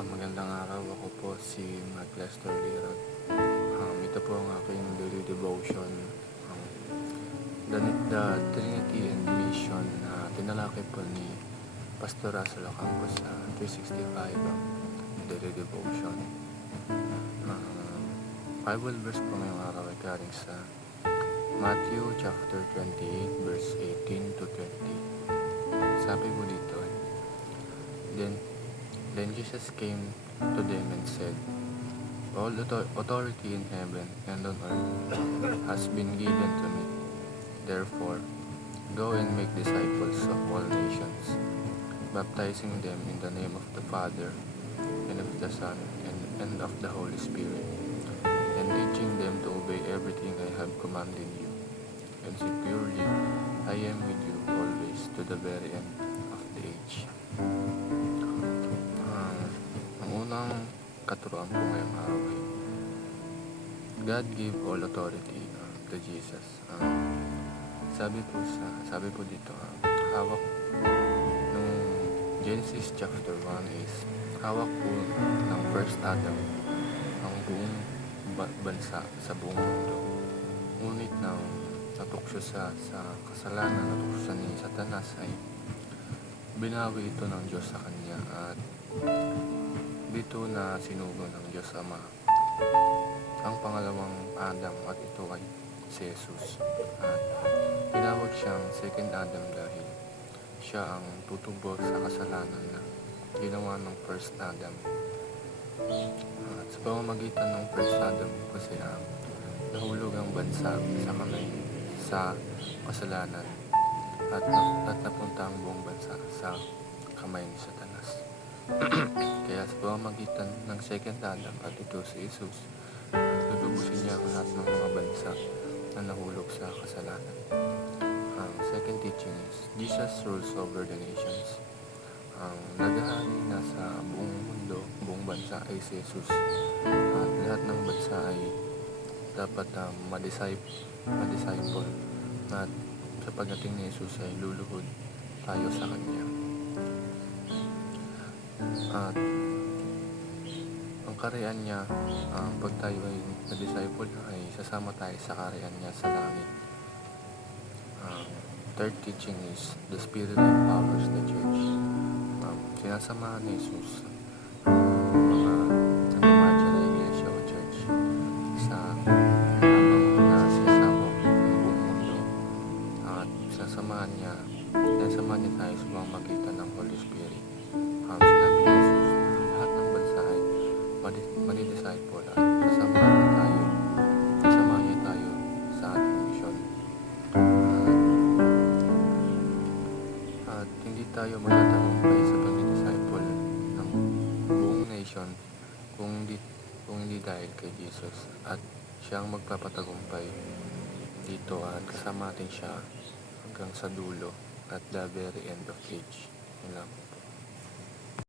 Magandang araw. Ako po si Mark Lester Lirot. Ito po ang aking daily devotion. Um, the Trinity and Mission na tinalakay po ni Pastor Russell Ocampo sa 365 daily devotion. Bible verse po ngayong araw ay galing sa Matthew chapter 28 verse 18 to 20. Sabi po dito, Then Jesus came to them and said, All authority in heaven and on earth has been given to me. Therefore, go and make disciples of all nations, baptizing them in the name of the Father, and of the Son, and of the Holy Spirit, and teaching them to obey everything I have commanded you. And securely, I am with you always to the very end of the age. Ang unang katuruan po ngayong araw ay God gave all authority to Jesus. Sabi po dito, hawak nung Genesis chapter 1 is hawak po ng first Adam ang buong bansa sa buong mundo. Ngunit nang natukso sa kasalanan, natukso ni Satanas, ay binawi ito ng Diyos sa kanya at dito na sinugo ng Diyos Ama ang pangalawang Adam, at ito ay si Jesus. At tinawag siyang second Adam dahil siya ang tutubos sa kasalanan na ginawa ng first Adam. At sa pamamagitan ng first Adam kasi nahulog ang bansa sa kasalanan at napunta ang buong bansa sa kamay ni Satanas. Kaya sa pamamagitan ng second Adam, at ito si Jesus, lulubusin niya ang lahat ng mga bansa na nahulog sa kasalanan. Second teaching is Jesus rules over the nations. Ang naghahari na sa buong mundo, buong bansa ay si Jesus. At lahat ng bansa ay dapat ma-disciple. At sa pagdating ni Jesus ay luluhod tayo sa Kanya. At ang kaharian niya, pag tayo ay na-disciple, ay sasama tayo sa kaharian niya sa langit. Third teaching is the Spirit empowers the church. Sinasamahan ni Jesus mga nagmamarcha na iglesia o church sa habang nasasabog ng buong mundo, at sinasamahan niya tayo sa pamamagitan ng Holy Spirit. Sinabi ni Jesus na lahat ng bansa ay madi-disciple at sasamahan niya tayo sa ating mission. At hindi tayo magtatagumpay sa pag-disciple ng buong nation kung hindi dahil kay Jesus, at siya ang magpapatagumpay dito at kasama natin siya hanggang sa dulo at the very end of age. Yun lang.